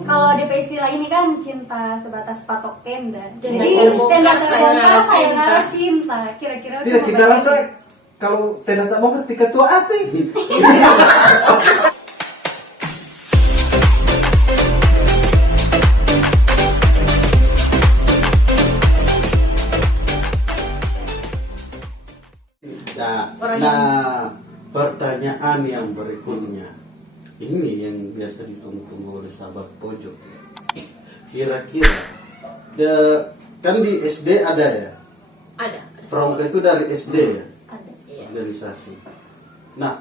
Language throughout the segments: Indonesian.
Kalau DP istilah ini kan cinta sebatas patok tenda. Tenda Jadi terbongkar, tenda terbongkar, sayonara sayonara cinta. Kira-kira Tidak, cuma kita bagaimana? rasa kalau tidak tak mau ketika tua hati. Nah, pertanyaan yang berikutnya ini yang biasa ditunggu-tunggu oleh sahabat pojok. Kira-kira, kan di SD ada ya? Ada Pramuka itu dari SD ya? Ada. Iya. Organisasi. Nah,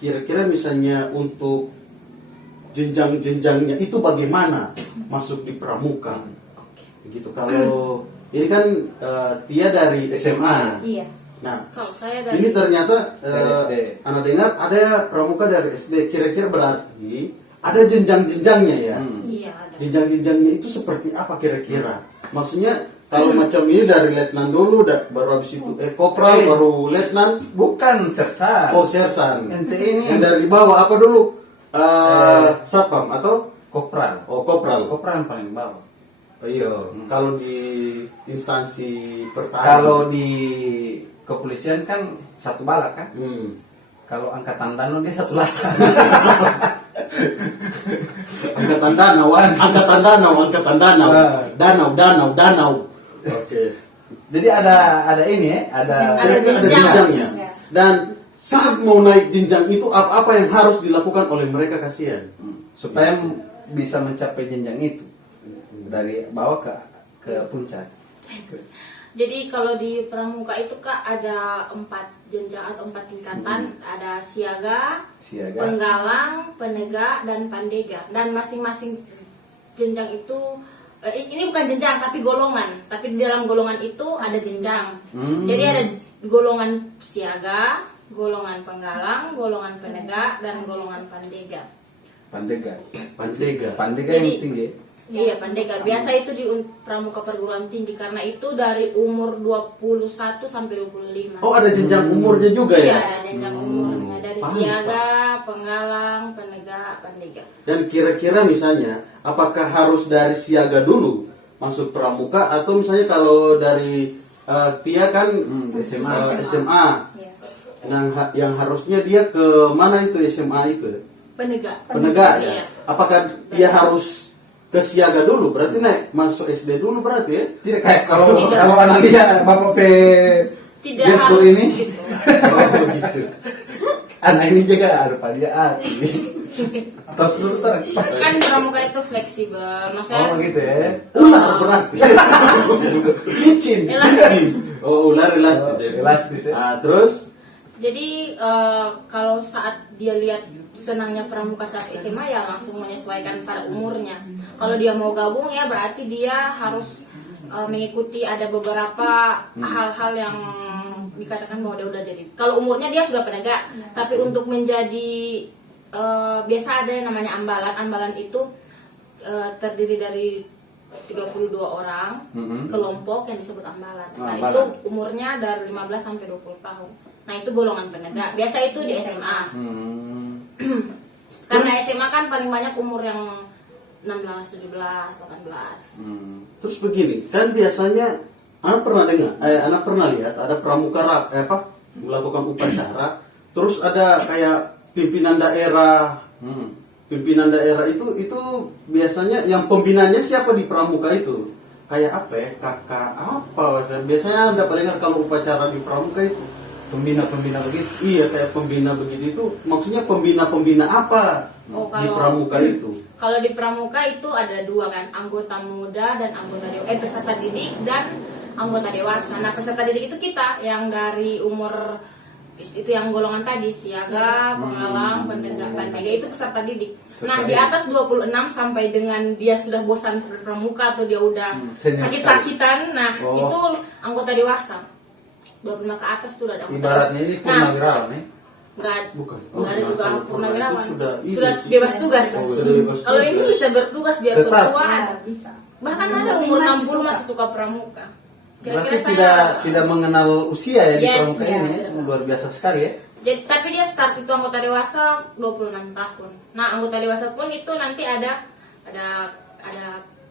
kira-kira misalnya untuk jenjang-jenjangnya itu bagaimana masuk di pramuka? Begitu. Kalau ini kan Tia dari SMA. Iya. Nah, Kalau saya ini dari ternyata Dari SD. Anda dengar ada pramuka dari SD. Kira-kira berarti ada jenjang-jenjangnya ya? iya ada. Jenjang-jenjangnya itu seperti apa kira-kira? Maksudnya kalau macam ini dari letnan dulu, baru habis itu kopral, baru letnan, Bukan sersan. oh sersan. Ente ini Yang dari bawah apa dulu? Satpam atau kopral. kopral? Kopral yang paling bawah. Oh, iya. Kalau di instansi pertahanan. Kalau di kepolisian kan satu balak kan. Kalau angkatan danau dia satu lata. Angkatan danau. Oke. Jadi ada ini ya, Ada Ada jenjang. jenjangnya. Ya. Dan saat mau naik jenjang itu apa yang harus dilakukan oleh mereka kasihan? supaya bisa mencapai jenjang itu dari bawah ke puncak. Jadi kalau di pramuka itu Kak ada 4 jenjang atau 4 tingkatan. Ada siaga, Siaga. penggalang, penegak, dan pandega. Dan masing-masing jenjang itu ini bukan jenjang tapi golongan. Tapi di dalam golongan itu ada jenjang. Jadi ada golongan siaga, golongan penggalang, golongan penegak, dan golongan pandega. Pandega. Pandega. Yang Jadi- tinggi. Iya, pandega. Biasa itu di pramuka perguruan tinggi karena itu dari umur 21 sampai 25. Oh, ada jenjang umurnya juga Iya, ya? ada jenjang umurnya dari Pantas. siaga, penggalang, penegak, pandega. Dan kira-kira misalnya, apakah harus dari siaga dulu masuk pramuka atau misalnya kalau dari Tia kan SMA. SMA. Iya. Yang harusnya dia ke mana itu SMA itu? Penegak. Penegak Iya. ya? Apakah dia harus ke siaga dulu? Berarti naik masuk SD dulu berarti ya? Tidak kayak kalau Tidak. kalau anak dia Bapak P Tidak gestur harus ini. gitu. Oh begitu. Anak ini juga rupa dia tos dulu terang. Kan pramuka itu fleksibel. Maksudnya Oh gitu ya. Ular berarti. Licin. elastis. Oh ular elastis. ya? Elastis ya. Ah, terus? Jadi kalau saat dia lihat senangnya pramuka saat SMA ya langsung menyesuaikan pada umurnya. Kalau dia mau gabung ya berarti dia harus mengikuti ada beberapa hal-hal yang dikatakan bahwa dia udah jadi. Kalau umurnya dia sudah penegak, tapi untuk menjadi biasa ada yang namanya ambalan. Ambalan itu terdiri dari 32 orang kelompok yang disebut ambalan. Nah, Ambalan. itu umurnya dari 15 sampai 20 tahun. Nah, itu golongan penegak. Biasa itu di SMA. Karena SMA kan paling banyak umur yang 16, 17, 18. Terus begini, kan biasanya anak pernah dengar, anak pernah lihat ada pramuka melakukan upacara, terus ada kayak pimpinan daerah. Pimpinan daerah itu biasanya yang pembinanya siapa di pramuka itu? Kayak apa ya? Kakak apa? Biasanya ada paling kalau upacara di pramuka itu Pembina begitu. iya kayak pembina begitu itu maksudnya pembina apa Oh, di kalau- pramuka itu? Kalau di pramuka itu ada 2 kan, anggota muda dan anggota peserta didik dan anggota dewasa. Nah, peserta didik itu kita yang dari umur itu yang golongan tadi, siaga, penggalang, penegak, pandega itu peserta didik. Nah, di atas 26 sampai dengan dia sudah bosan berpramuka atau dia udah senior sakit-sakitan, nah Oh. itu anggota dewasa. 25 ke atas tuh udah ada anggota Ibaratnya ini dewasa. purnawirawan ya. Enggak, Bukan. enggak ada juga kalau purnawirawan. itu sudah Bebas tugas. Oh, sudah bebas Kalau ini tugas. bisa bertugas biar Tetap. tua. Ya, bisa. Bahkan ada Tapi umur masih 60 suka. masih suka pramuka. Berarti tidak mengenal usia ya di Yes, pramuka ya, ini. tidak. Luar biasa sekali ya. Jadi tapi dia start itu anggota dewasa 26 tahun. Nah, anggota dewasa pun itu nanti ada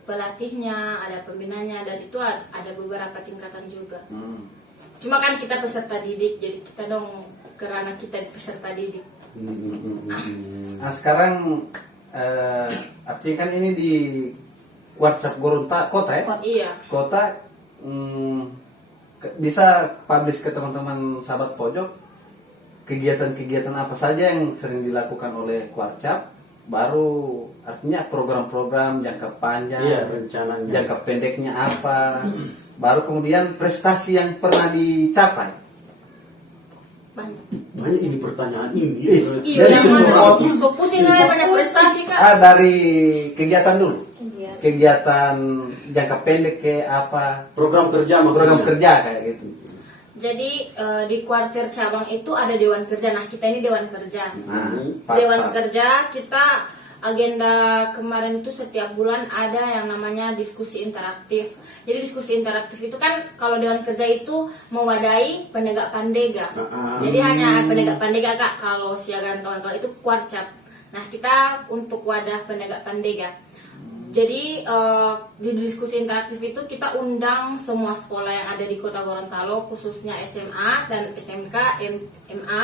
pelatihnya, ada pembinanya, dan itu ada beberapa tingkatan juga. Cuma kan kita peserta didik, jadi kita dong karena kita peserta didik. Nah sekarang artinya kan ini di WhatsApp Gorontalo kota ya? Iya. Kota bisa publish ke teman-teman sahabat pojok kegiatan-kegiatan apa saja yang sering dilakukan oleh Kuarcap, baru artinya program-program jangka panjang, Iya, rencananya. jangka pendeknya apa, baru kemudian prestasi yang pernah dicapai. Banyak ini pertanyaan ini. Iya, Dari yang semua- mana? So pusing aja banyak prestasi kak. Dari kegiatan dulu, Iya. kegiatan jangka pendek kayak apa, Program kerja maksudnya. program kerja kayak gitu. Jadi di kuartir cabang itu ada dewan kerja. Nah kita ini dewan kerja. Nah, Dewan kerja kita agenda kemarin itu setiap bulan ada yang namanya diskusi interaktif. Jadi diskusi interaktif itu kan kalau dewan kerja itu mewadahi penegak pandega. Jadi hanya penegak pandega kak. Kalau siaga dan kawan-kawan itu kuarcap. Nah kita untuk wadah penegak pandega. Jadi di diskusi interaktif itu kita undang semua sekolah yang ada di Kota Gorontalo, khususnya SMA dan SMK, MA.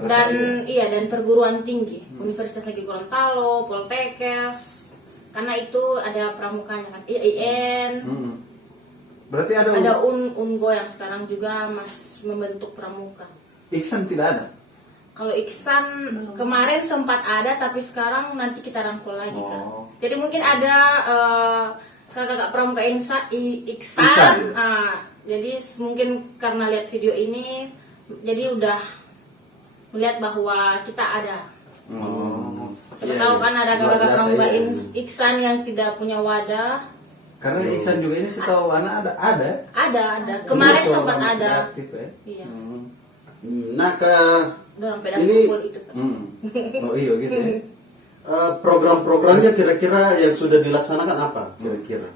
Dan iya dan perguruan tinggi, Universitas Negeri Gorontalo, Poltekkes, karena itu ada pramukanya kan, IAIN, Berarti ada Ungo yang sekarang juga masih membentuk pramuka. Iksan tidak ada. Kalau Iksan kemarin sempat ada, tapi sekarang nanti kita rangkul lagi kan. Jadi mungkin ada kakak-kakak pramuka Iksan. Jadi mungkin karena lihat video ini, jadi udah melihat bahwa kita ada. Siapa tahu kan ada kakak-kakak pramuka Iksan yang tidak punya wadah. Karena Iksan juga ini setahu anak ada. Ada. Kemarin sempat ada. Aktif, ya? Iya. Nah ke Dorong pedang Ini- pukul itu. Oh iya gitu ya. program-programnya kira-kira yang sudah dilaksanakan apa kira-kira?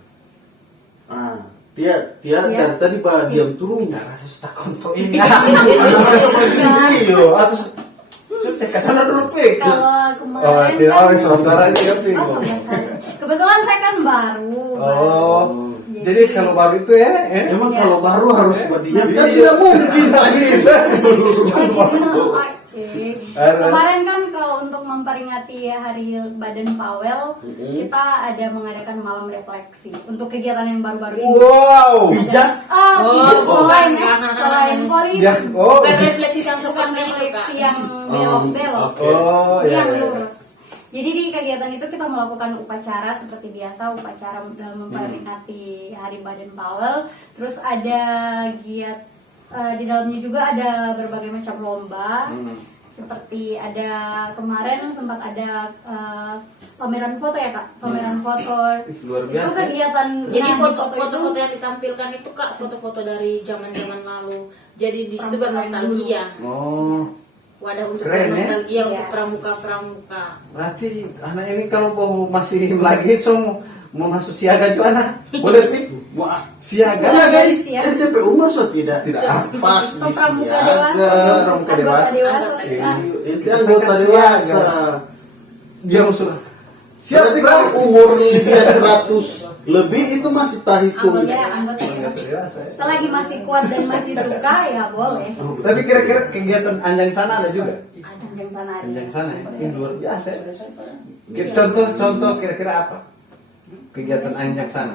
Tia dari tadi bah diam terus. Rasa sudah konto ini. Rasa begini yo. Atau cek ke sana dulu pik. Kalau kemarin tidak kan, suara dia pik. Oh, sama-sama. Kebetulan saya kan baru. Jadi kalau baru itu ya. Emang kalau baru harus badinya Masih- kan tidak mungkin saya. Oke. Kemarin kan kalau untuk memperingati Hari Badan Pawel, kita ada mengadakan malam refleksi untuk kegiatan yang baru-baru ini. Wow. Bijak. Selain bukan. selain politik, Ya, Bukan refleksi yang suka bukan itu refleksi kak. yang belok-belok. Oke. Yang lurus. Jadi di kegiatan itu kita melakukan upacara seperti biasa, upacara dalam memperingati Hari Badan Pawel. Terus ada giat di dalamnya juga ada berbagai macam lomba. Seperti ada kemarin sempat ada pameran foto ya kak, pameran foto. Luar Itu biasa. kegiatan. Jadi nah, di foto-foto itu- yang ditampilkan itu kak foto-foto dari zaman-zaman lalu. Jadi di situ Pramuka bernostalgia. Wadah untuk Keren, ya? bernostalgia untuk Iya. pramuka-pramuka. Berarti anak ini kalau mau masih lagi mau masuk siaga juga boleh pik? Wah, Siaga. Dari siang. NTP umur so tidak pas Atau di pramuka siaga. dewasa. Pramuka Anggota dewasa. dewasa. Anggota Nah, Itu anggota dewasa. Dia musuh. Berarti kalau umurnya dia 100 lebih itu masih tak hitung. Anggota dewasa. Selagi masih kuat dan masih suka ya boleh. Tapi kira-kira kegiatan anjang sana ada juga? Anjang sana ada. Anjang sana ya? Ini luar biasa. Contoh kira-kira apa? Kegiatan anjang sana.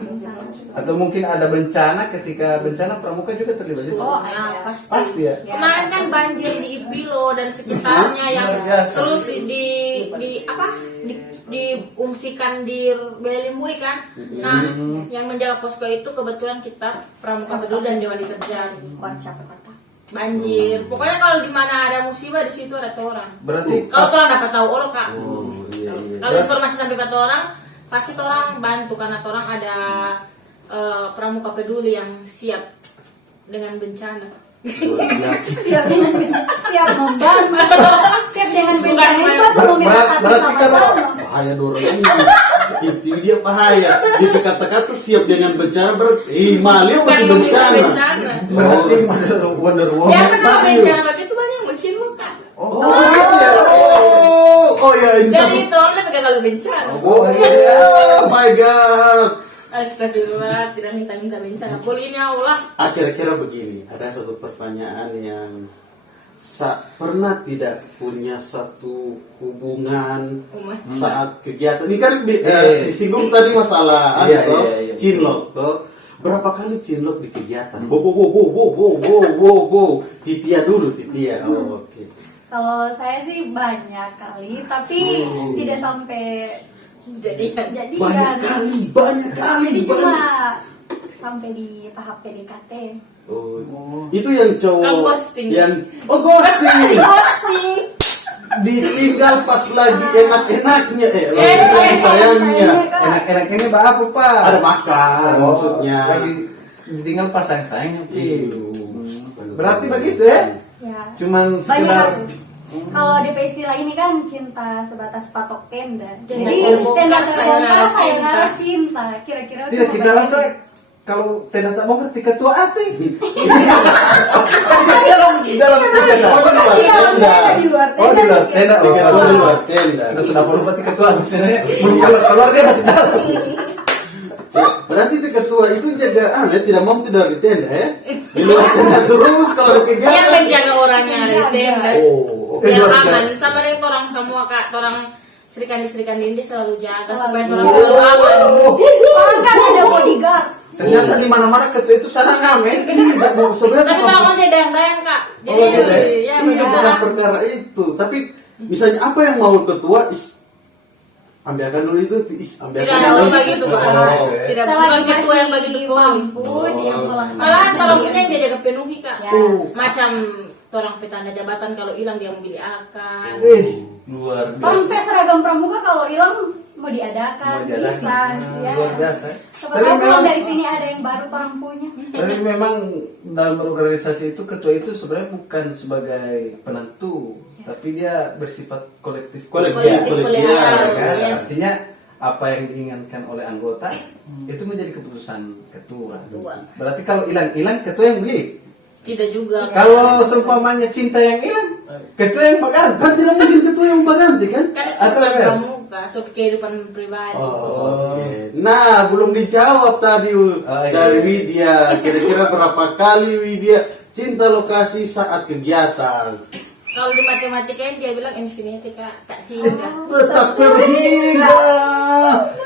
Atau mungkin ada bencana, ketika bencana pramuka juga terlibat juga. Oh, Nah, ada. Pasti ya. Kemarin kan banjir di Ipilo dan sekitarnya yang Luar biasa. terus diungsikan di Belimbui kan. Nah, yang menjaga posko itu kebetulan kita pramuka peduli dan dewan kerja. Kuarcap kota. Banjir. Pokoknya kalau di mana ada musibah di situ ada orang. Berarti Kalau orang dapat tahu orang kak. Oh, iya. Kalau informasi sampai pada orang, pasti orang bantu karena orang ada pramuka peduli yang siap dengan bencana. Siap membantu. Siap dengan bencana ini pas mau minta satu berarti sama-sama. Bahaya dorong ini. Itu dia bahaya. Dia kata-kata siap dengan bencana malio Bukan bagi meminta bencana. bencana. berarti Wonder Woman. Biasa kalau bencana begitu banyak yang mencium Oh, iya. Oh ya ini Jadi satu. tolnya pegang kalau bencana. Oh iya, oh my god. Astagfirullah, tidak minta-minta bencana. Poli ini Allah. Kira-kira begini, ada satu pertanyaan yang pernah tidak punya satu hubungan Umat. saat kegiatan ini kan disinggung tadi masalah Iya, toh, iya, iya. cinlok toh. Berapa kali cinlok di kegiatan? Bo. Titia dulu, titia. Oh, oke. Kalau saya sih banyak kali, tapi Oh. tidak sampai Jadi jadi Banyak kali. Tapi cuma sampai di tahap PDKT. Oh. Itu yang Kan cowok ghosting. yang ghosting. ghosting. Ditinggal pas lagi enak-enaknya sayang, sayangnya. Enak-enak ini apa Pak? Ada makan maksudnya. Lagi ditinggal pas sayang-sayangnya. Pi. Iya. Berarti begitu ya? Ya. Cuman Banyak sekedar kasus. Kalau DP istilah ini kan cinta sebatas patok tenda. Tenda Jadi terbongkar, tenda sayang terbongkar, naruh sayang cinta. naruh cinta. Kira-kira tidak cuma kita bagian rasa itu. kalau tidak tak mau ketika tua hati. dalam kegiatan. Oh, di luar Iya, tenda. di luar Oh, di luar tenda. gitu. Tiga tahun di luar tenda. Udah sudah lupa tiga tua misalnya. Belum keluar dia masih dalam. Ya, berarti itu ketua itu jaga tidak mau tidur di tenda ya. Di luar tenda terus kalau ada Yang kegiatan. menjaga orangnya di tenda. Oh, oke. Biar Luar aman. biasa. Sama dengan orang semua kak, orang serikandi ini selalu jaga Selalu. supaya orang selalu aman. Orang kan ada bodyguard. Ternyata di mana-mana ketua itu sana ngamen. Tidak mau sebenarnya Tapi bukan- kalau mau saya dayang-dayang kak. Jadi Oh, gitu ya? ya Iya, bukan begitu. perkara itu. Tapi misalnya apa yang mau ketua ambilkan dulu itu ambilkan Tidak ada dulu. orang begitu kak. Oh, oke. Tidak Selagi bukan ketua yang masih begitu pun. mampu dia Oh. melaksanakan Malahan kalau sendiri. punya dia jaga penuhi kak. Yes. Macam orang petanda jabatan kalau hilang dia mau beli akan. Luar Sampai seragam pramuka kalau hilang mau diadakan, Mau diadakan. bisa. Ya. Luar biasa. Siapa Tapi tahu pulang memang- dari sini ada yang baru orang punya. Tapi memang dalam organisasi itu ketua itu sebenarnya bukan sebagai penentu, tapi dia bersifat kolektif. Kolektif, kolegial, Ya kan? yes. Artinya apa yang diinginkan oleh anggota itu menjadi keputusan ketua. Ketua. Berarti kalau hilang ketua yang beli. Tidak juga. Kalau seumpamanya cinta yang hilang, ketua yang makan. Kan tidak mungkin ketua yang ganti kan? Kan itu Atau bukan apa? pramuka, so kehidupan pribadi. Oh, oke. Nah, belum dijawab tadi iya. dari Widya. Kira-kira berapa kali Widya cinta lokasi saat kegiatan? Kalau di matematika dia bilang infinity kak, tak hingga. Tetap terhingga.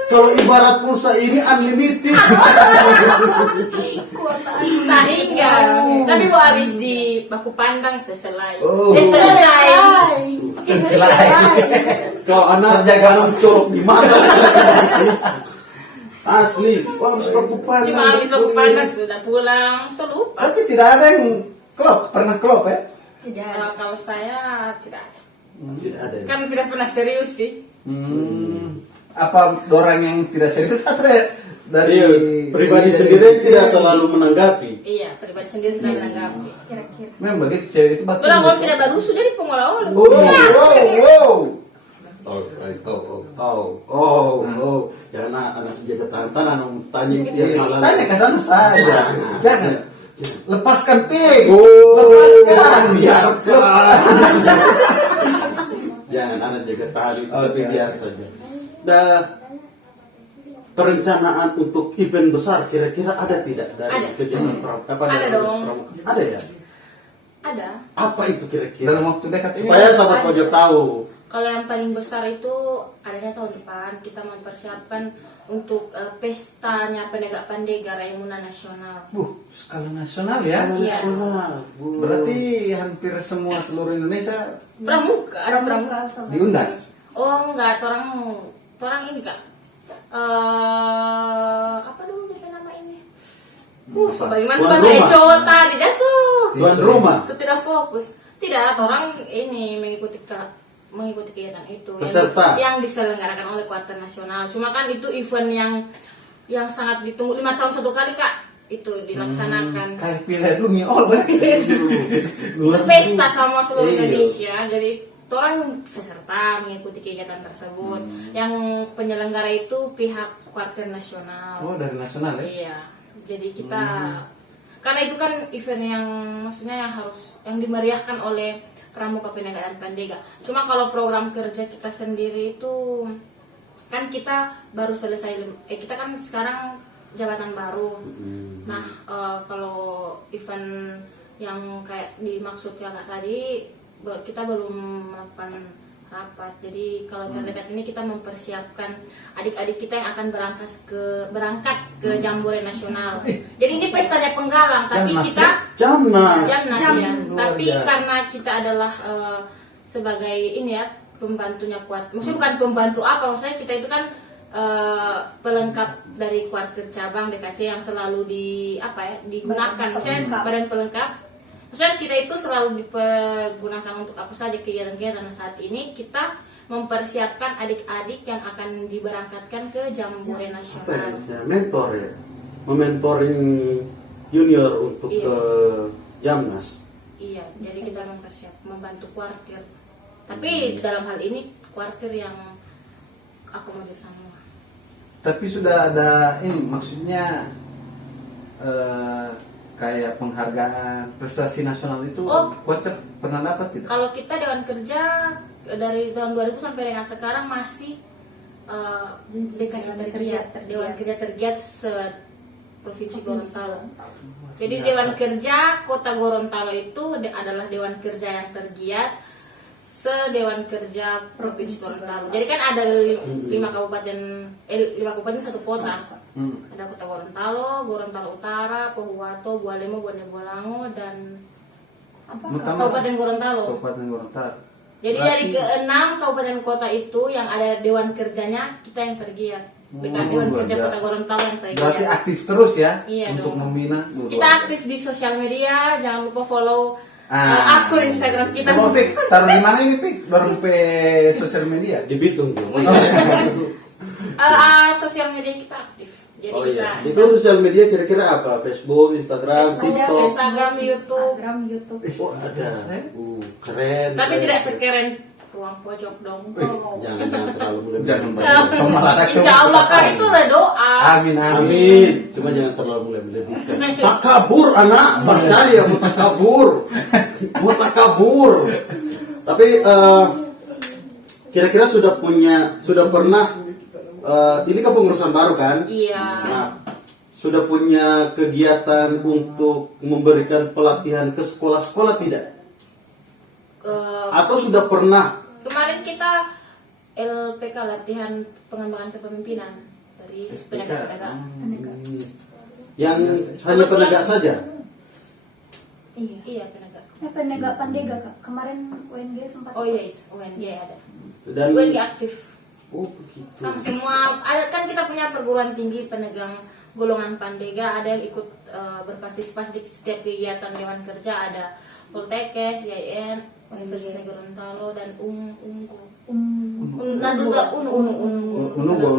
Kalau ibarat pulsa ini unlimited. Tak hingga. Tapi mau habis di baku pandang selesai. Oh. Selesai. Selesai. Kalau anak jaga anak colok di mana? Asli, wah harus baku pandang. Cuma habis baku pandang sudah pulang, so lupa. Tapi tidak ada yang pernah klop ya? Tidak. Kalau saya tidak ada. Tidak ada. Ya? Kan tidak pernah serius sih. Apa orang yang tidak serius atau dari Iya, pribadi sendiri tidak terlalu menanggapi. Iya, pribadi sendiri tidak menanggapi. Kira-kira. memang begitu cewek itu batu. Orang kalau tidak baru sudah di pengelola. Wow. Jangan anak sejaga tahan anak tanya itu Iya, yang malah. tanya ke sana saja. Jangan. Lepaskan pig. Oh, Lepaskan. biarkan. Jangan anak jaga tahan itu, tapi Oke. biar saja. Dah, perencanaan untuk event besar kira-kira ada tidak dari Ada. kegiatan pramuka? Ada dari dong. pramuka? Ada ya? Ada. Apa itu kira-kira? Dalam waktu dekat ini. Supaya sahabat ada. pojok tahu. Kalau yang paling besar itu adanya tahun depan kita mempersiapkan untuk pestanya Pendegak Pandega Raimuna Nasional. Skala nasional ya. Iya. Nasional. Berarti hampir semua seluruh Indonesia Pramuka, ada pramuka. sama. diundang. Oh enggak, orang ini kak. Apa dulu dia nama ini? Sebagaimana Tuan sebagai rumah. cota di dasu. Tuan rumah. Tidak fokus. Tidak, orang ini mengikuti kegiatan itu Peserta. yang diselenggarakan oleh Kuarter Nasional. Cuma kan itu event yang sangat ditunggu 5 tahun satu kali kak itu dilaksanakan. Kayak Piala Dunia all Itu pesta sama seluruh Iya. Indonesia. Jadi orang peserta mengikuti kegiatan tersebut. Yang penyelenggara itu pihak Kuarter Nasional. Oh, dari nasional ya. Iya. Jadi kita karena itu kan event yang maksudnya yang dimeriahkan oleh pramuka penegak dan pandega. Cuma kalau program kerja kita sendiri itu kan kita baru selesai, kita kan sekarang jabatan baru. Nah, kalau event yang kayak dimaksud kakak tadi, kita belum melakukan rapat. Jadi kalau terdekat ini kita mempersiapkan adik-adik kita yang akan berangkat ke Jambore Nasional. Jadi ini pestanya penggalang, tapi kita Jamnas. ya. Luar Tapi biasa. karena kita adalah sebagai ini ya pembantunya kuat. Maksudnya bukan pembantu apa, maksudnya kita itu kan pelengkap dari kuartir cabang DKC yang selalu digunakan. Maksudnya badan pelengkap. Maksudnya kita itu selalu dipergunakan untuk apa saja kegiatan-kegiatan. Saat ini kita mempersiapkan adik-adik yang akan diberangkatkan ke Jambore Apa Nasional. ya? Mentor ya, mementoring junior untuk Iya. ke Jamnas. Iya, jadi kita membantu kuartir. Tapi dalam hal ini kuartir yang akomodir semua. Tapi sudah ada ini, maksudnya kayak penghargaan prestasi nasional itu Oh. Kuarcap pernah dapat tidak? Kalau kita Dewan Kerja dari tahun 2000 sampai dengan sekarang masih DKC tergiat, Dewan Kerja tergiat Provinsi Gorontalo. Jadi Dewan Kerja Kota Gorontalo itu adalah Dewan Kerja yang tergiat se-Dewan Kerja Provinsi Gorontalo. Jadi kan ada 5 kabupaten, 5 kabupaten 1 kota. Ada Kota Gorontalo, Gorontalo Utara, Pohuwato, Bualemo, Bone Bolango, dan Kabupaten Gorontalo. Kabupaten Gorontalo. Jadi dari ke-6 kabupaten kota itu yang ada Dewan Kerjanya, kita yang tergiat. Dewan luar Kerja biasa. Kota Gorontalo yang tergiat. Berarti aktif terus ya Iya untuk dong. membina. Kita aktif di sosial media, jangan lupa follow akun Instagram kita. Coba Pik, taruh di mana ini Pik? Baru pe sosial media. Di Bitung tuh. Sosial media kita aktif. Jadi Oh kita iya. Itu sosial media kira-kira apa? Facebook, Instagram, Facebook, TikTok. Instagram, YouTube. Oh ada. Keren. Tapi keren. tidak sekeren ruang pojok dong. Jangan terlalu berlebihan. Jangan banyak. Pemalakan. Insya Allah kan itu udah doa. Amin amin. Amin. Cuma jangan terlalu berlebihan. Takabur anak, percaya mau takabur. Mau takabur. Tapi kira-kira sudah pernah ini kan pengurusan baru kan? Iya. Nah, sudah punya kegiatan untuk memberikan pelatihan ke sekolah-sekolah tidak? Atau sudah pernah? Kemarin kita LPK latihan pengembangan kepemimpinan dari penegak-penegak. Yang hanya penegak saja? Iya. Iya penegak. Penegak pandega Kak. Kemarin UNG sempat. Oh iya, UNG ada. Dan UNG aktif. oh begitu. Sama semua ada kan kita punya perguruan tinggi penegang golongan pandega, ada yang ikut berpartisipasi di setiap kegiatan Dewan Kerja, ada Poltekkes, IAIN, Universitas Negeri Gorontalo, dan Unugo.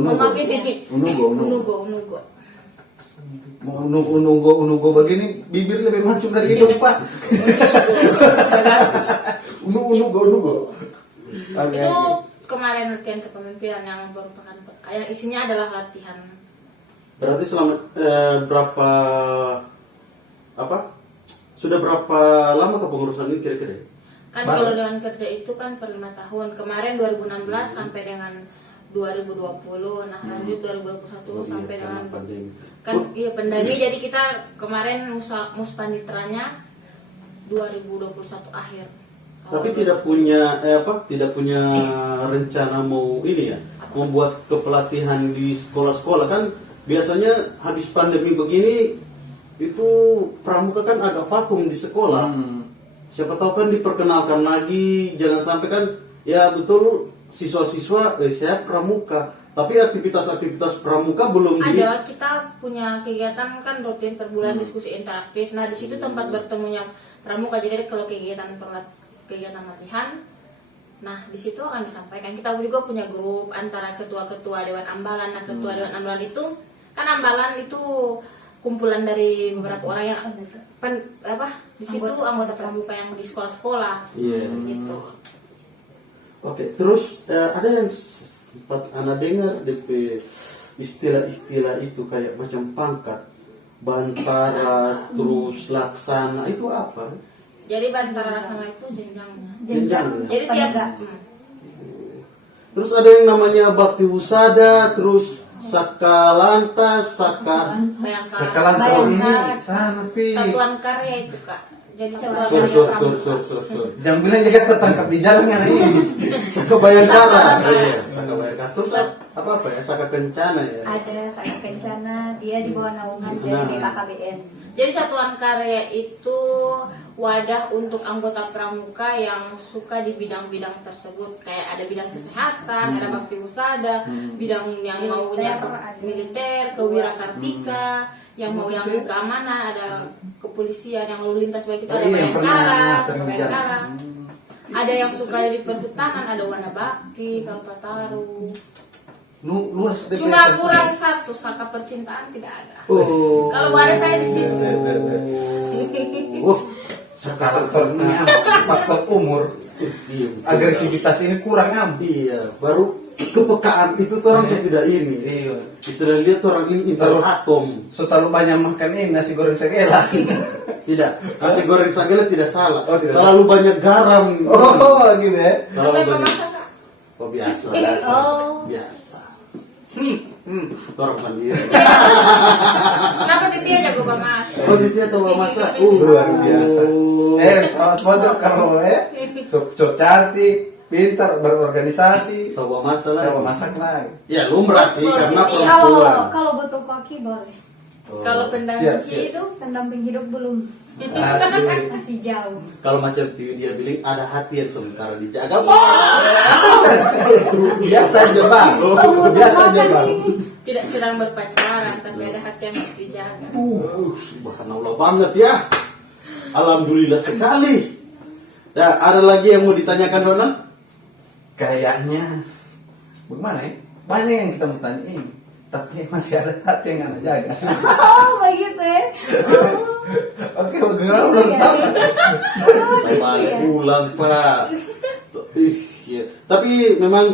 Maaf ini. Unugo. Unugo begini bibir lebih mancung dari hidung Pak. Unugo. Itu kemarin latihan kepemimpinan yang merupakan yang isinya adalah latihan. Berarti selama sudah berapa lama kepengurusan ini kira-kira? Kan kalau Dewan Kerja itu kan per 5 tahun. Kemarin 2016 sampai dengan 2020, nah lanjut 2021 sampai dengan pandemi. kan iya pandemi, jadi kita kemarin muspanitranya 2021 akhir. Tapi tidak punya rencana mau ini ya, membuat kepelatihan di sekolah-sekolah kan biasanya habis pandemi begini itu pramuka kan agak vakum di sekolah. Siapa tahu kan diperkenalkan lagi, jangan sampai kan ya betul siswa-siswa saya pramuka, tapi aktivitas-aktivitas pramuka belum Ada, kita punya kegiatan kan rutin per bulan diskusi interaktif. Nah, di situ tempat bertemunya pramuka. Jadi kalau kegiatan latihan, nah di situ akan disampaikan. Kita juga punya grup antara ketua-ketua Dewan Ambalan. Nah, ketua Dewan Ambalan itu kan Ambalan itu kumpulan dari beberapa orang yang di situ anggota pramuka yang di sekolah-sekolah. Iya. Gitu. Oke, terus ada yang sempat Ana dengar DP istilah-istilah itu kayak macam pangkat, bantara, terus laksana, itu apa? Jadi Bantara Laksana itu jenjangnya. Jenjang Jadi tiap penegak. Terus ada yang namanya bakti husada, terus saka lantas, saka Bayangkara. Sekarang tahun ini Bayangkara. sana pi. Satuan karya itu kak. Jadi satuan sur karya sur sur pramuka. sur. Jangan bilang juga tertangkap di jalan kan ini. Saka Bayangkara. Saka. Iya, Saka Bayangkara. Terus apa ya? Saka Kencana ya. Ada Saka Kencana, dia di bawah naungan Nah. dari BKKBN. Jadi satuan karya itu wadah untuk anggota pramuka yang suka di bidang-bidang tersebut. Kayak ada bidang kesehatan, ada bakti husada, bidang yang maunya ke Militer, ada. militer, kewirakartika, yang mau yang keamanan, ada kepolisian, yang lalu lintas baik itu ada Iya, yang pernah Bayangkara, sering di jalan. Bayangkara. Ada yang suka dari perhutanan, ada Wana Bakti, Kalpataru. Luas deh. Cuma kurang satu, saka percintaan tidak ada. Oh. Kalau ada saya di situ. Sekarang ternyata faktor umur, Iya, betul. agresivitas ini kurang Iya, baru kepekaan itu tuh orang saya tidak ini. Iya. Istilah lihat orang ini intel atom. So terlalu banyak makan ini nasi goreng segala. Tidak, nasi goreng sagela tidak salah. Oh, tidak Terlalu banyak garam. Oh, gitu ya. Terlalu Sampai banyak. memasak kak. Oh biasa. Oh. Biasa. Itu orang mandiri. Kenapa Titi aja gue mas? Oh Titi atau Mbak masak? Luar biasa. Selamat pojok kalau so cantik, pintar, berorganisasi. Atau Mbak masak lah. Kalau masak lagi. Ya lumrah sih Betul, karena Titi. perempuan. Kalau butuh koki boleh. Oh. Kalau pendamping Siap, siap. hidup, Pendamping hidup belum, Asik. masih jauh. Kalau macam Tiwi dia bilang ada hati yang sementara dijaga. Biasa aja bang. Biasa aja bang. tidak sedang berpacaran, tapi ada hati yang harus dijaga. Subhanallah banget ya. Alhamdulillah sekali. Nah, ada lagi yang mau ditanyakan Dona? Kayaknya bagaimana ya? Banyak yang kita mau tanyain, tapi masih ada hati yang anak jaga. Oh, begitu ya. Oke, bagaimana menurut Bapak? Balik pulang Pak. Iya. Tapi memang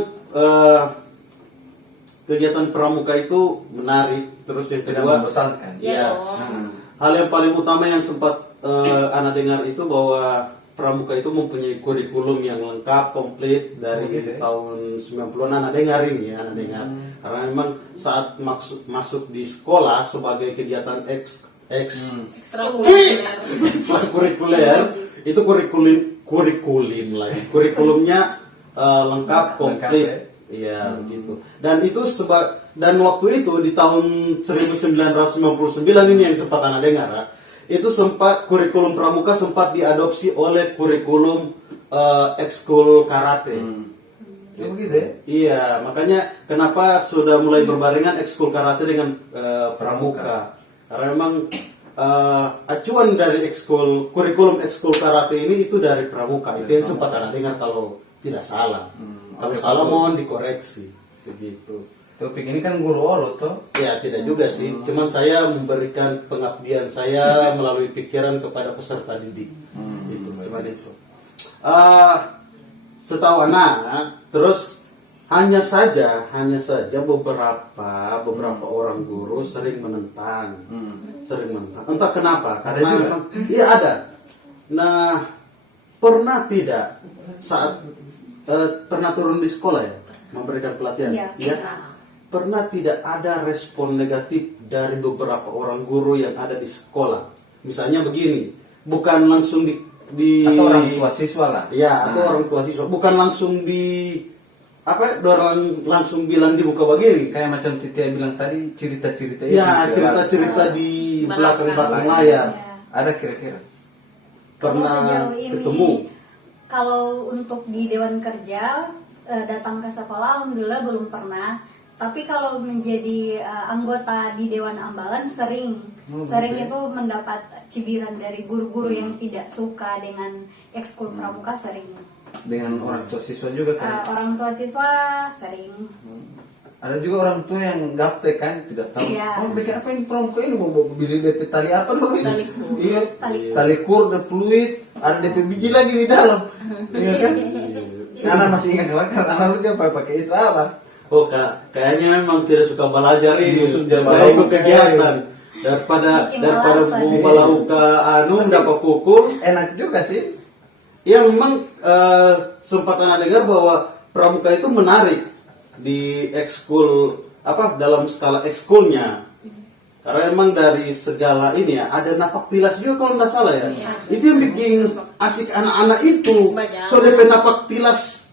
kegiatan pramuka itu menarik. Terus yang Tidak kedua, membosankan. Ya ya, dong. hal yang paling utama yang sempat Ana dengar itu bahwa pramuka itu mempunyai kurikulum yang lengkap, komplit dari Oh, gitu ya? tahun 90-an. Ana dengar ini, Ana dengar. Karena memang saat masuk di sekolah sebagai kegiatan ekstrakurikuler itu kurikulumnya lengkap, komplit. Lengkap, Iya, gitu. Dan itu dan waktu itu di tahun 1999 ini yang sempat Anda dengar, ya, itu sempat kurikulum pramuka sempat diadopsi oleh kurikulum ekskul karate. Ya begitu ya? Iya, makanya kenapa sudah mulai berbarengan ekskul karate dengan pramuka. Karena memang acuan dari kurikulum ekskul karate ini itu dari pramuka. Itu yang sempat Anda dengar kalau tidak salah. Kalau Oke, salah betul. mohon dikoreksi. Begitu. Topik ini kan guru olo toh. Ya, tidak juga sih. Cuman saya memberikan pengabdian saya melalui pikiran kepada peserta didik. Itu, cuma itu. Setahu anak, terus hanya saja beberapa orang guru sering menentang. Entah kenapa? Ada Karena juga? memang- iya ada. Nah, pernah tidak saat pernah turun di sekolah ya memberikan pelatihan? Iya. Iya. Pernah tidak ada respon negatif dari beberapa orang guru yang ada di sekolah? Misalnya begini, bukan langsung di Atau orang tua siswa lah. ya, atau orang tua siswa, bukan langsung langsung bilang di muka begini. Kayak macam Titia bilang tadi, cerita-cerita itu. Ya, cerita-cerita di belakang Belakang. layar. Ya. Ada kira-kira. Kalau Pernah sejauh ini, ketemu? kalau untuk di Dewan Kerja datang ke sekolah, alhamdulillah belum pernah. Tapi kalau menjadi anggota di Dewan Ambalan sering itu mendapat cibiran dari guru-guru yang tidak suka dengan ekskul pramuka sering. Dengan orang tua siswa juga kan. Orang tua siswa sering. Ada juga orang tua yang gaptek kan, tidak tahu. Iya. Oh, bikin apa ini pramuka ini mau beli DP tali apa dulu ini? Tali kur. Iya, Tali tali kur, ada fluid, ada DP biji lagi di dalam. Iya kan? Anak masih ingat kan, anak lu juga pakai itu apa? Oh, kayaknya memang tidak suka belajar ini, Iya, sudah tidak ikut mau kegiatan. Bikin daripada alasan. bu balauka dapat pukul. Enak juga sih. Ya memang sempat anak dengar bahwa pramuka itu menarik di ekskul dalam skala ekskulnya. Karena emang dari segala ini ya ada napak tilas juga kalau nggak salah ya. Iya. Itu yang bikin asik anak-anak itu. Banyak. So DP napak tilas,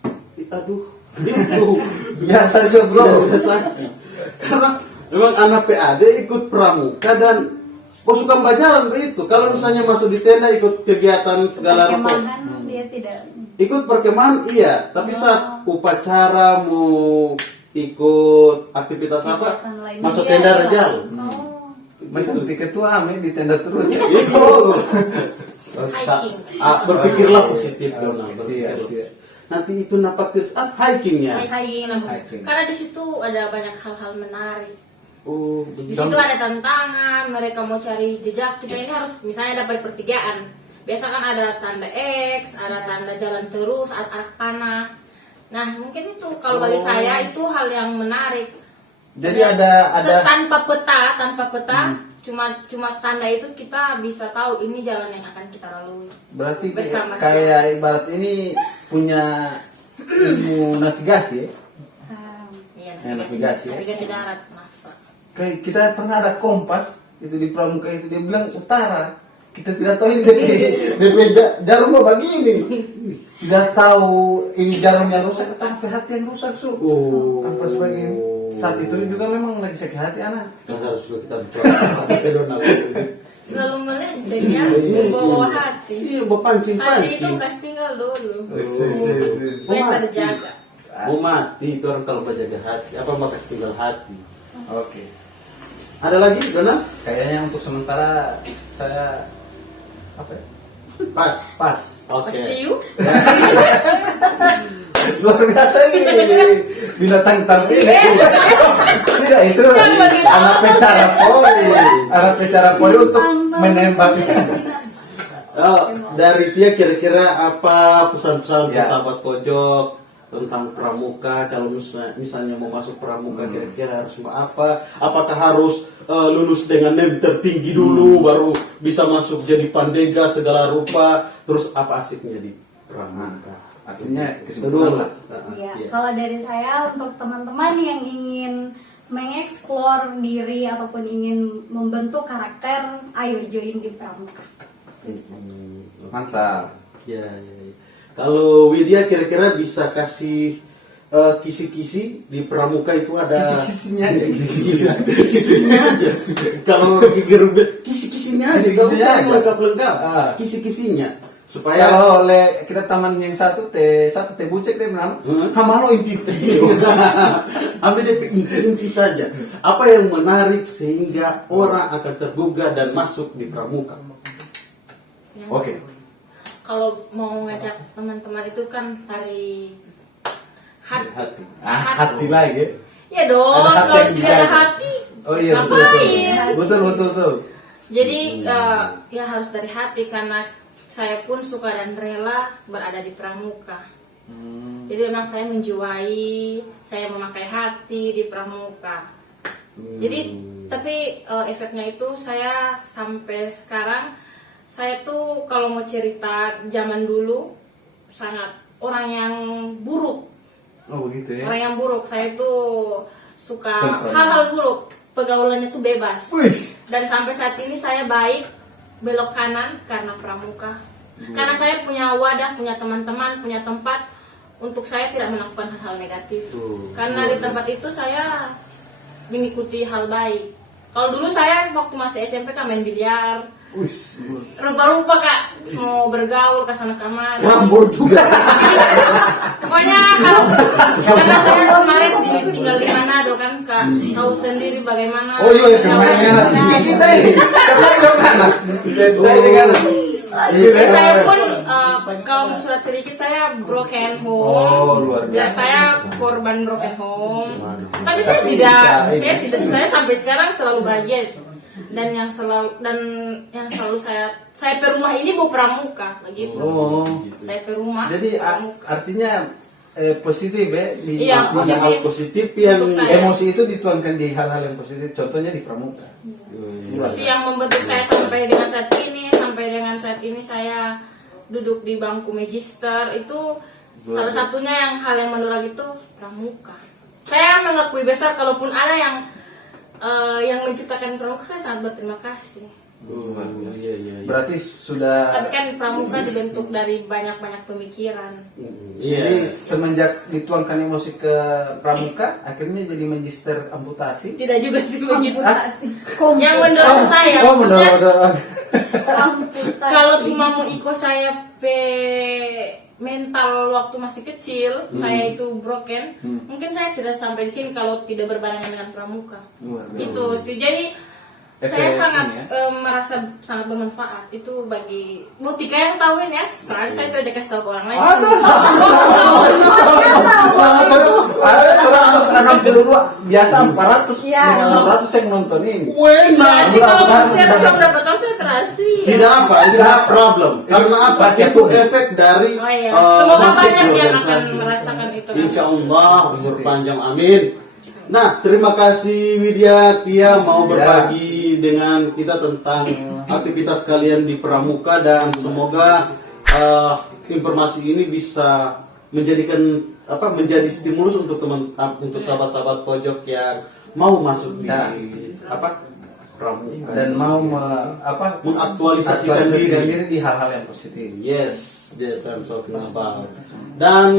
aduh itu Biasa juga bro. biasa. Karena memang anak PAD ikut pramuka dan suka jalan begitu. Kalau misalnya masuk di tenda ikut kegiatan segala rupa. Perkemahan dia tidak. Ikut perkemahan iya, tapi saat upacara mau ikut aktivitas apa Kegiatan lainnya masuk dia tenda hilang. rejal. Oh. Seperti ketua Ame di tenda terus. Itu Hiking. berpikirlah positif Donald. Siap, Berpikirlah. siap. Nanti itu napak tilas hikingnya. Hiking. Hiking. Karena di situ ada banyak hal-hal menarik. Oh, Di situ ada tantangan, mereka mau cari jejak. Kita ini harus misalnya dapat pertigaan. Biasa kan ada tanda X, ada tanda jalan terus, arah panah. Nah, mungkin itu kalau bagi saya itu hal yang menarik. Jadi ada tanpa peta, cuma tanda itu kita bisa tahu ini jalan yang akan kita lalui. berarti Bersama kayak ibarat ini punya ilmu navigasi. Iya, navigasi ya. navigasi darat, maaf. Pak. Kayak kita pernah ada kompas itu di pramuka itu dia bilang utara. Kita tidak tahu ini DP jarum mau begini. Tidak tahu ini jarumnya rusak atau hati yang rusak su. Kompas begini. Saat itu juga memang lagi sakit hati anak. Yang harus kita bicara Donald. Selalu melenceng ya, membawa hati. Iya, Hati itu berpancing-pancing. kasih tinggal dulu. Oh, Supaya mati. terjaga. Mau mati itu orang kalau menjaga hati, apa makas tinggal hati. Oke. Ada lagi, Donald? Kayaknya untuk sementara saya apa ya? Pas. Pas. Oke. Pasti yuk. Luar biasa ini binatang tampil. Tidak itu Kan bagi anak tahu, pecara poli. Anak pecara poli untuk menembak. Oh, dari Tia kira-kira apa pesan-pesan ke Ya. sahabat pojok tentang pramuka? Kalau misalnya mau masuk pramuka kira-kira harus apa? Apakah harus lulus dengan NEM tertinggi dulu baru bisa masuk jadi pandega segala rupa? Terus apa asiknya di pramuka? Artinya Kedua kesimpulan lah. Ya, Iya. kalau dari saya untuk teman-teman yang ingin mengeksplor diri ataupun ingin membentuk karakter, ayo join di pramuka. mantap. Ya, ya, ya. Kalau Widya kira-kira bisa kasih kisi-kisi di pramuka itu ada Kisi-kisinya aja. kisi-kisinya aja. Kalau pikir kisi-kisinya aja, nggak Kisi-kisinya usah aja. lengkap-lengkap. Ah. Kisi-kisinya supaya Kalau kita taman yang satu teh bucek deh bilang, hamalo inti. ambil DP inti-inti saja. Apa yang menarik sehingga orang akan tergugah dan masuk di pramuka? Ya. Oke. Kalau mau ngajak teman-teman itu kan dari hati. Hati lagi. Ya dong, Ada hati kalau yang tidak ada dijaga. hati, Oh iya betul ngapain? betul. Jadi ya harus dari hati karena saya pun suka dan rela berada di pramuka. Jadi memang saya menjiwai, saya memakai hati di pramuka. Jadi tapi efeknya itu saya sampai sekarang saya tuh kalau mau cerita zaman dulu sangat orang yang buruk. Oh begitu ya. Orang yang buruk, saya tuh suka Contohnya? hal-hal buruk, pergaulannya tuh bebas. Wih. Dan sampai saat ini saya baik, belok kanan karena pramuka. Karena saya punya wadah, punya teman-teman, punya tempat untuk saya tidak melakukan hal-hal negatif. Karena di tempat itu saya mengikuti hal baik. Kalau dulu saya waktu masih SMP kan main biliar, Wis. rupa-rupa kak mau bergaul ke sana kemari. Rambut juga. Pokoknya kalau karena saya kemarin tinggal di Manado kan kak, tahu sendiri bagaimana. Oh iya permainan ciki kita ini. Kemarin dong anak. Kita ini kan. Dan saya pun kalau mau curhat sedikit saya broken home. Oh, luar biasa. Ya, saya korban broken home. Tapi Tapi saya sampai sekarang selalu bahagia. Dan yang selalu saya pe rumah ini mau pramuka begitu. Oh. Saya pe rumah Jadi pramuka. artinya positif ya. Iya, Ada hal positif yang Untuk saya. Emosi itu dituangkan di hal-hal yang positif. Contohnya di pramuka. Itu yang membentuk saya sampai dengan saat ini saya duduk di bangku magister itu salah satunya hal yang menurut itu pramuka. Saya mengakui besar kalaupun ada yang menciptakan pramuka, saya sangat berterima kasih. Iya. Berarti sudah. Tapi kan pramuka dibentuk dari banyak-banyak pemikiran. Iya. Jadi semenjak dituangkan emosi ke pramuka, akhirnya jadi magister amputasi. Tidak juga sih begitu. Amputasi. Yang menurut saya, Oh, maksudnya Amputasi. kalau cuma mau ikut saya mental waktu masih kecil, saya itu broken, mungkin saya tidak sampai di sini kalau tidak berbarengan dengan pramuka. Luar biasa. Itu sih. Jadi saya Efek sangat ini ya. merasa sangat bermanfaat itu bagi Mutika yang tahuin ya. Soalnya saya tidak kasih tahu ke orang lain. Ada 162 biasa 400 Iya. dengan 600 yang nonton ini. Jadi kalau saya bisa mendapat tahu saya terasi. Tidak apa, it's not problem. Karena apa? Rahasia Itu publik. efek dari Oh iya. Semoga masuk banyak di yang akan organisasi. merasakan itu. Insya Allah umur panjang, amin. Nah, terima kasih Widya Tia mau Ya. berbagi dengan kita tentang aktivitas kalian di Pramuka dan semoga informasi ini bisa menjadi stimulus untuk untuk sahabat-sahabat pojok yang mau masuk di Ya. Pramuka Dan mau mengaktualisasikan diri. di hal-hal yang positif. Yes, that's what I'm talking about. Dan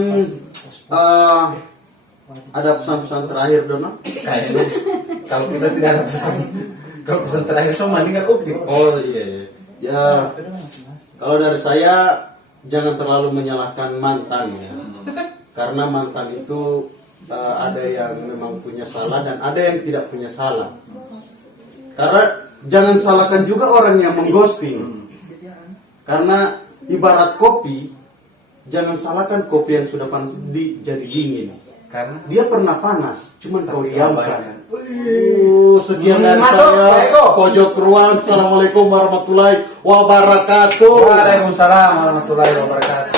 ada pesan-pesan terakhir, Dono? Kayaknya kalau kita tidak ada pesan, kalau pesan terakhir sama meninggal oke. Oh iya. Ya, kalau dari saya jangan terlalu menyalahkan mantan ya. Karena mantan itu ada yang memang punya salah dan ada yang tidak punya salah. Karena jangan salahkan juga orang yang mengghosting. Karena ibarat kopi, jangan salahkan kopi yang sudah panas jadi dingin. Karena Dia pernah panas, cuman kau diamkan. diabaikan. Sekian dari Masuk, Pak saya. Eko. Pojok ruang. Assalamualaikum warahmatullahi wabarakatuh. Waalaikumsalam warahmatullahi wabarakatuh.